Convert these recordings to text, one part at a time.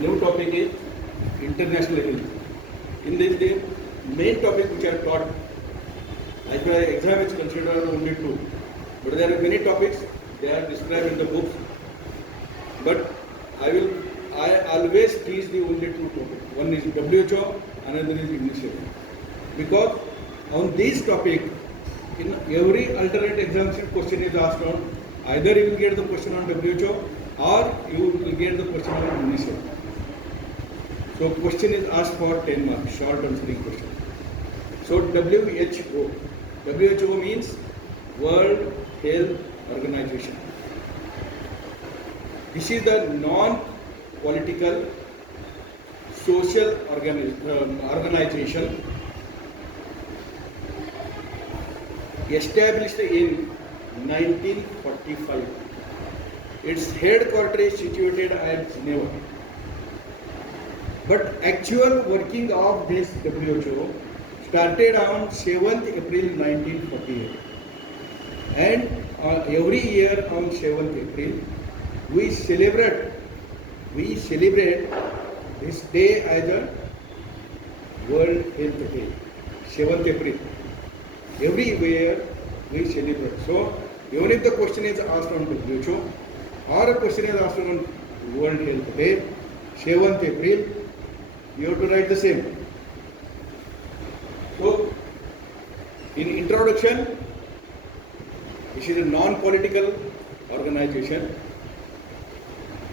new topic is international health. In this, the main topic which I have taught, as far as exam is considered only two, but there are many topics they are described in the books. But I always teach the only two topics. One is WHO, another is English. Because on this topic, in every alternate examination question is asked on, either you will get the question on WHO or you will get the question on English. So question is asked for 10 marks, short answering question. So WHO means World Health Organization. This is the non-political social organization established in 1945. Its headquarters is situated at Geneva. But actual working of this WHO started on 7th April 1948. And every year on 7th April, we celebrate this day as a World Health Day. 7th April. Everywhere we celebrate. So, even if the question is asked on WHO or a question is asked on World Health Day, 7th April, you have to write the same. So, in introduction, this is a non-political organization.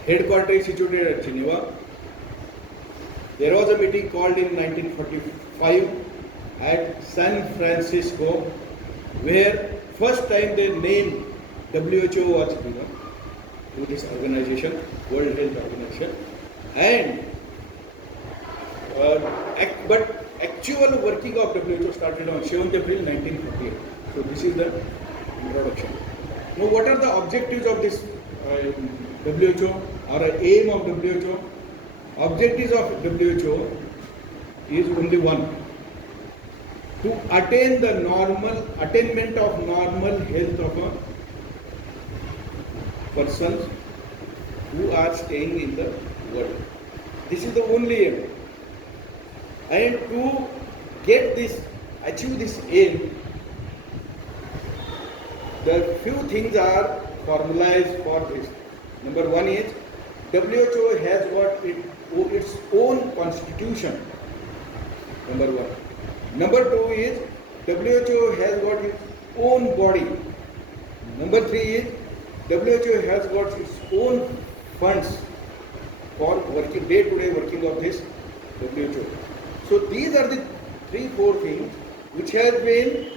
Headquarters is situated at Geneva. There was a meeting called in 1945 at San Francisco, where first time the name WHO was given to this organization, World Health Organization, and but actual working of WHO started on 7th April 1948. So this is the introduction. Now, what are the objectives of this WHO or aim of WHO? Objectives of WHO is only one: to attain the attainment of normal health of a persons who are staying in the world. This is the only aim. And to get this, achieve this aim, the few things are formalized for this. Number one is WHO has got its own constitution. Number one. Number two is WHO has got its own body. Number three is WHO has got its own funds for working day-to-day working of this WHO. So these are the 3-4 things which has been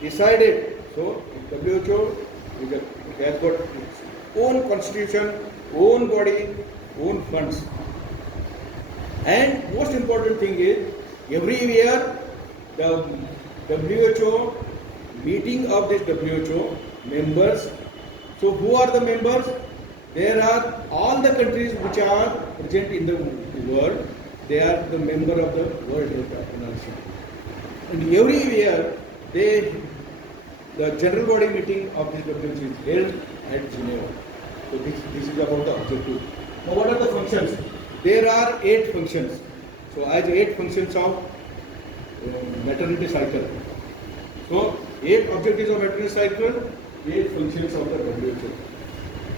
decided. So WHO has got its own constitution, own body, own funds. And most important thing is, every year the WHO meeting of this WHO members. So who are the members? There are all the countries which are present in the world. They are the member of the World Health Organization. And every year the general body meeting of this WHO is held at Geneva. So this is about the objective. Now what are the functions? There are 8 functions. So as 8 functions of maternity cycle. So 8 objectives of maternity cycle, 8 functions of the WHO.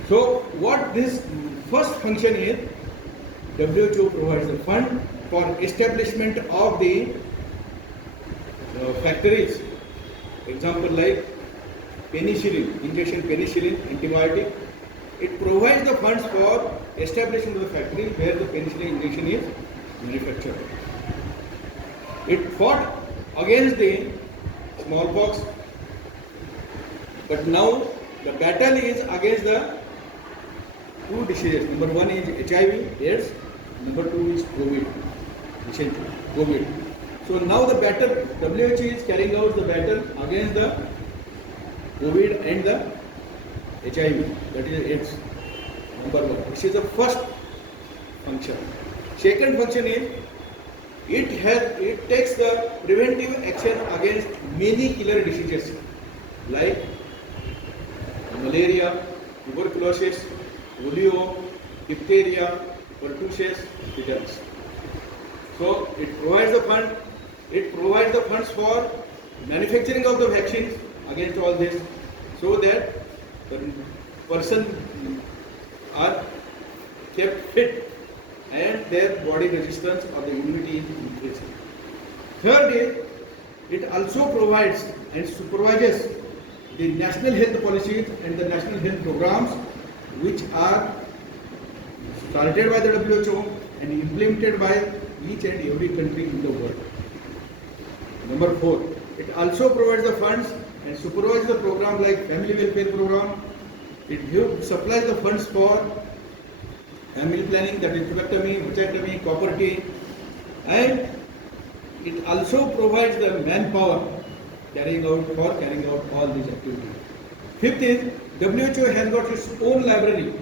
So what this first function is, WHO provides the fund for establishment of the factories. Example like penicillin, injection penicillin, antibiotic. It provides the funds for establishment of the factory where the penicillin injection is manufactured. It fought against the smallpox, but now the battle is against the 2 diseases. Number 1 is HIV, AIDS. Number 2 is COVID. Recently, COVID. So now the battle, WHO is carrying out the battle against the COVID and the HIV, that is AIDS. Number 1. This is the first function. Second function is it takes the preventive action against many killer diseases like malaria, tuberculosis, polio, diphtheria, pertussis pigeons. So it provides the fund. It provides the funds for manufacturing of the vaccines against all this, so that the person are kept fit and their body resistance or the immunity is increasing. Third is, it also provides and supervises the national health policies and the national health programs which are started by the WHO and implemented by each and every country in the world. Number 4, it also provides the funds and supervises the program like family welfare program. It supplies the funds for family planning, that is hysterectomy, mastectomy, copperty, and it also provides the manpower carrying out all these activities. Fifth is, WHO has got its own library.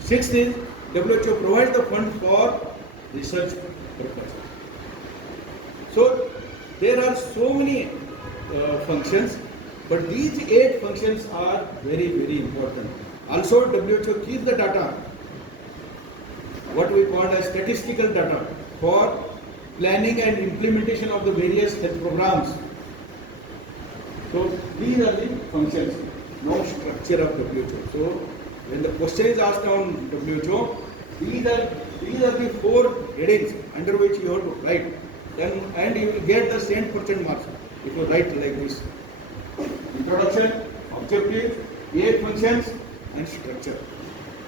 Sixth is, WHO provides the funds for research purpose. So there are so many functions, but these 8 functions are very, very important. Also, WHO keeps the data, what we call as statistical data, for planning and implementation of the various health programs. So these are the functions, no structure of WHO. So when the question is asked on WHO, these are the 4 headings under which you have to write, and you will get the 100% marks if you write like this: introduction, objectives, 8 functions, and structure.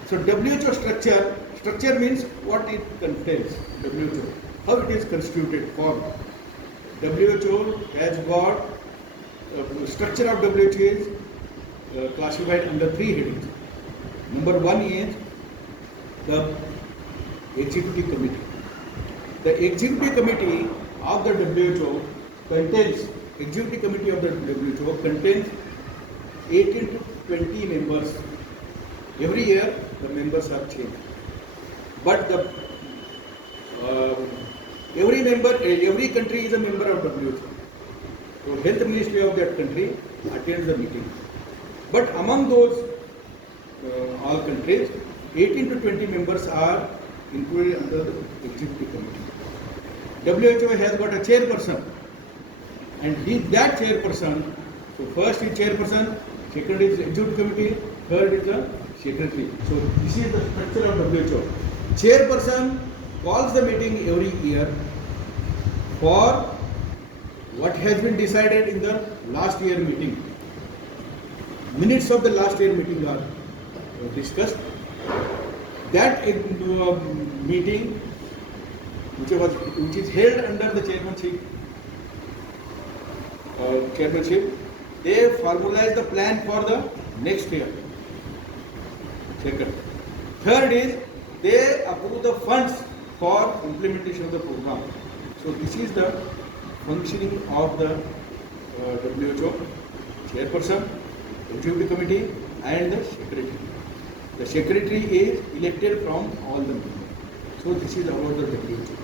So WHO structure means what it contains. WHO, how it is constituted, formed. WHO has got structure of WHO is classified under 3 headings. Number 1 is the executive committee. The executive committee of the WHO contains 18 to 20 members. Every year the members are changed, but the every country is a member of WHO. So health ministry of that country attends the meeting. But among those all countries, 18 to 20 members are included under the executive committee. WHO has got a chairperson, and that chairperson, so first is chairperson, second is executive committee, third is the secretary. So this is the structure of WHO. Chairperson calls the meeting every year for what has been decided in the last year meeting. Minutes of the last year meeting are discussed. That meeting, which is held under the chairmanship, they formalize the plan for the next year. Second. Third is, they approve the funds for implementation of the program. So this is the functioning of the WHO: chairperson, executive committee, and the secretary. The secretary is elected from all the members. So this is about the WHO.